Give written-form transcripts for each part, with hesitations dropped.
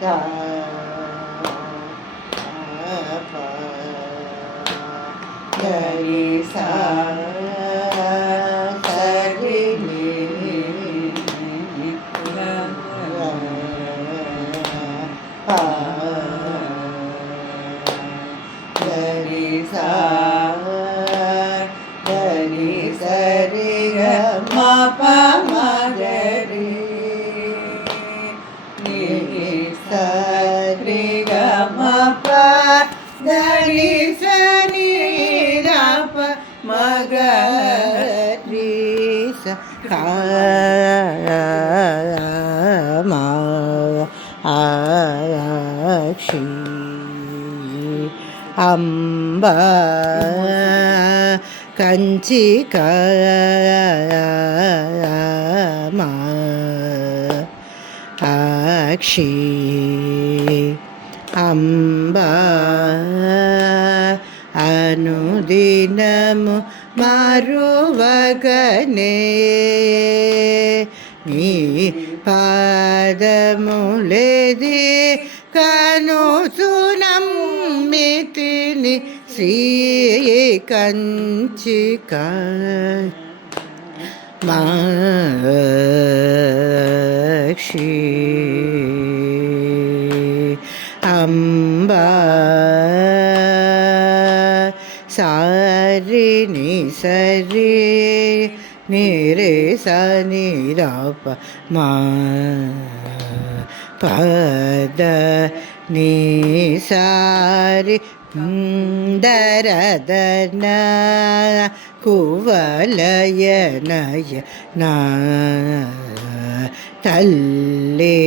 da pa ga ri sa sa ri ni ga pa ga ri sa ga ri sa ri ga ma pa ma ga ri ni sa ri ga ma pa ga ri sa ni da pa ma ga ri sa ka ma akshi amba kanchika ma akshi amba anudinamu maruvagane ni padamuledi kanusunammitini Shri కంచికా మాక్షి అంబా సారిని సరి నిరే సని రప మా పద ని సారి ದರದನ ಕುವಲಯನಯ ನಾ ತಲ್ಲಿ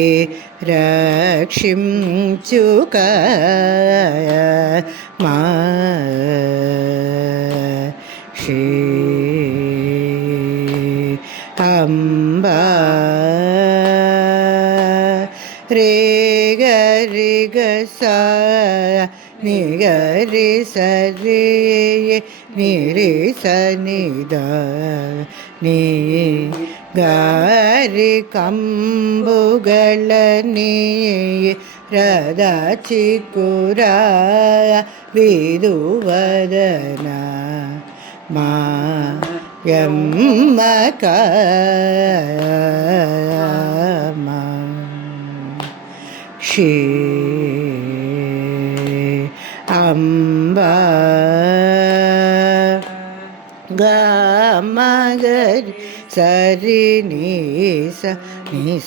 ರಕ್ಷಿಂಚುಕ ಮಾ ಶ್ರೀ ಅಂಬಾ ರೇ ಗರಿ ಗ ಸಾ ni ga ri sa ri ni ri sa ni da ni ga ri kambugalani rada chikura viduvadana ma yamma ka ma shi amba ga ma ga ri sa ri ni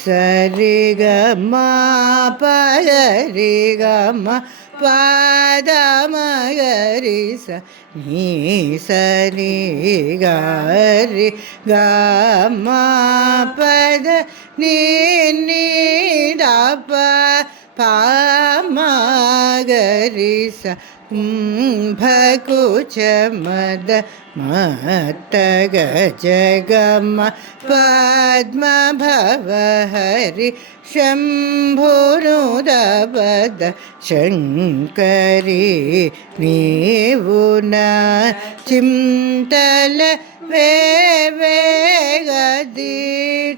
sa ri ga ma pa ga ri ga ma pa da ma ga ri sa ni ga ri ga ma pa da ni da pa pa ma ga ri sa bhakucha mada mata gajagama padma bhava hari shambhurudabada shankari nivuna chimtala vevegadi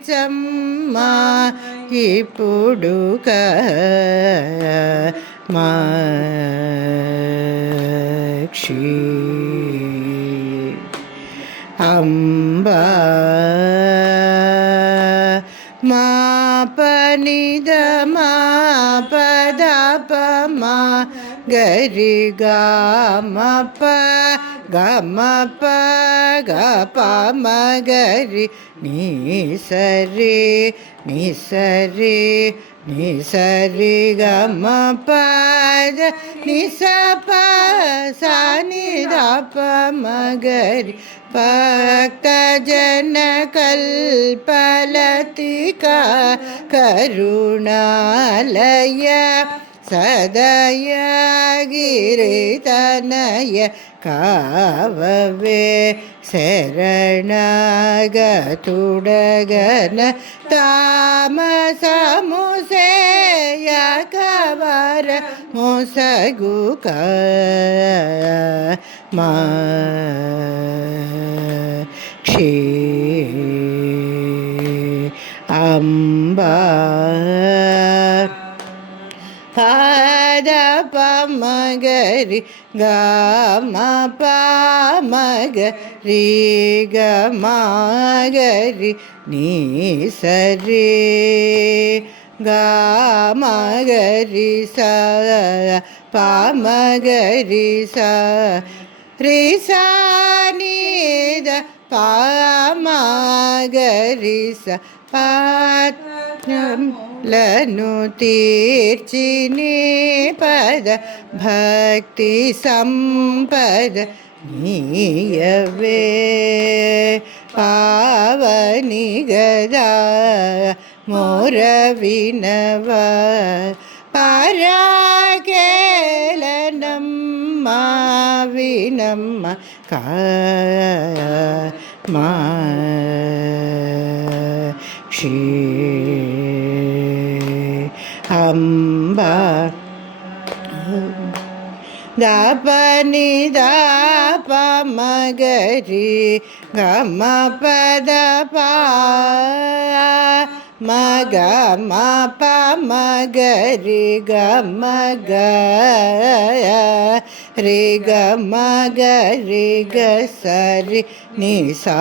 chamma ipuduka మాక్షి అంబా మా పనిద మా పద ప మా గరి గా మా ప గా మా ప గా ప మా గరి నీ సరి నీ సరి ni sa ri ga ma pa da ni sa pa sa ni da pa ma ga ri pakta jana kalpalatika karunalaya sadaya giritanaya kavave ಶರಣಾಗತುಡಗನ ತಾಮಸಮುಸೇಯ ಕವರ ಮೊಸಗುಕ ಮಾಕ್ಷಿ ಅಂಬಾ ಪಾದ ಪಮಗರಿ ಗ ಮ ಪ ಮಗರಿ ಗ ಮಗರಿ ನೀ ಸರಿ ಗ ಮಗರಿ ಸ ಪ ಮಗರಿ ಸ ರಿ ಸ ನೀ ದ ಪ ಮಗರಿ ಸ పాత్రలను తీర్చి నీ పద భక్తి సంపద నీయవే పావని గదా మోర వినవ పరాకేలనమ్మ వినమ్మ కా మా అంబా దాపని దాప మగరి గమ పద పా మగ మ ప మగరి గమ గ రి గమ గరి గ సరి ని సా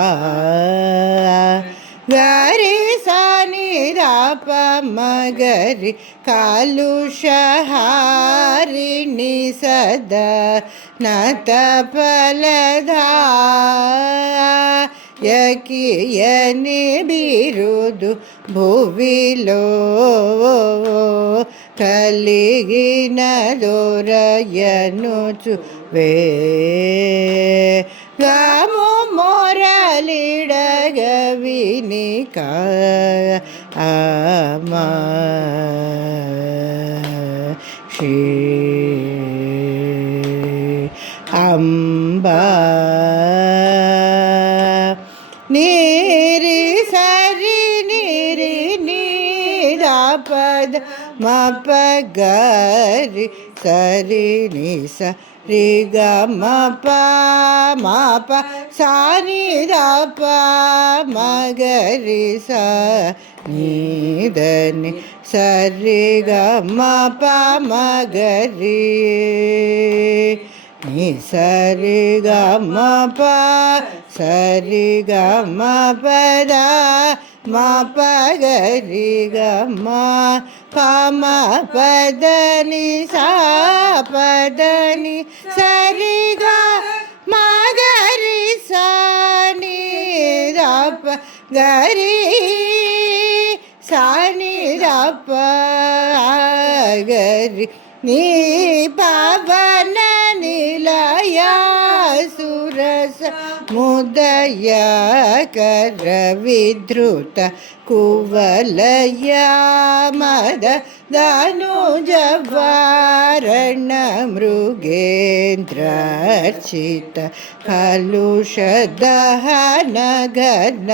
గరి సని రాప మగరి కాలుషహారిణి సదా నత ఫలదా యకియని బిరుదు భువిలో కలిగిన దొరయనుచువే గాము మొరలిడగ వినిక ఆమా శ్రీ అంబా నీరి సరి నీరి నీరాపద మప గరి సరి ని స రి గ మ ప మ ప సా ని ద ప మ గరి స ని ద ని స రి గ మ ప మ గరి ని స రి గ మ ప స రి గ మ ప ద మ ప గరి గ మ ప మ ప ద ని సా ప ద ని స రి గ మ గరి స ని ద ప గరి స ని ద ప గరి నీ పవన నిలయ సురస ముదయ కర విధృత కువలయ మద ధనుజ వారణ మృగేంద్రార్చిత కలుష దహన ఘన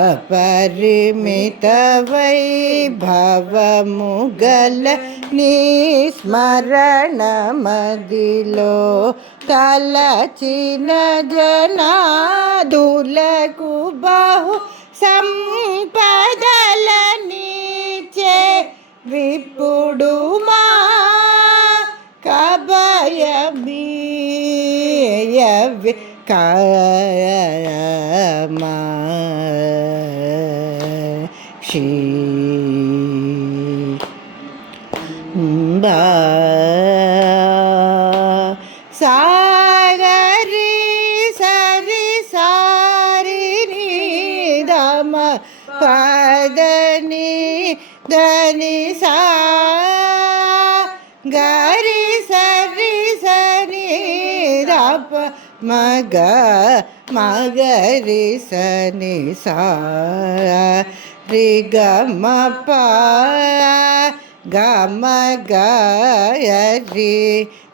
అపరిమిత వైభవముగల నిస్మరణ మదిలో తలచిన జనాదులకు బహు సంపదలనిచే విప్పుడు మా కభయమీయవి కామా శ్రీ బా సాగరి సరి సారి ని దమ పదని దని సా గరి సరి సని దప మగ మగరి సని సా రి గ మ ప గ మ గ రి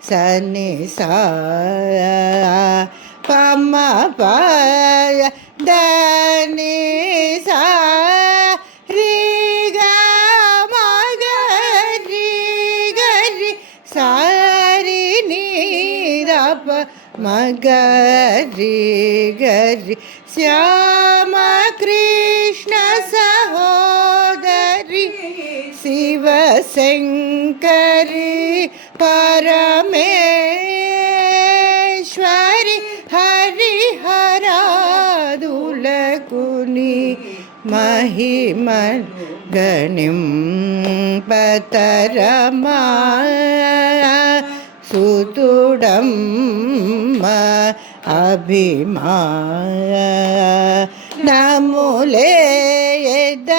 సని సా ప మ ప ద ని సా రి గ మ గ రి గ రి సా రి ని ద ప మ గ రి గ రి శ్యామ కృష్ణ సహోదరి శివశంకరి పరమేశ్వరి హరిహరాదులకుని మహిమ గణింపతరమా సుతుడమ్మ అభిమానములేద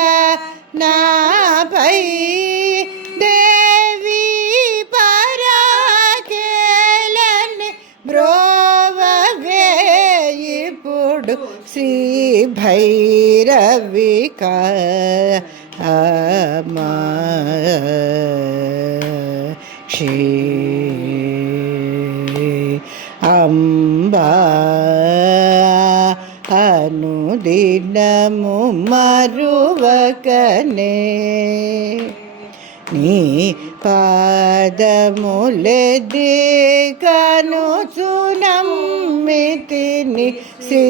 నాపై దేవి పరాకేలని బ్రోవవే ఇప్పుడు శ్రీ భైరవిక అంబా అనుదినము మరువకనే నీ పాదములెదికను చునమ్మితిని శ్రీ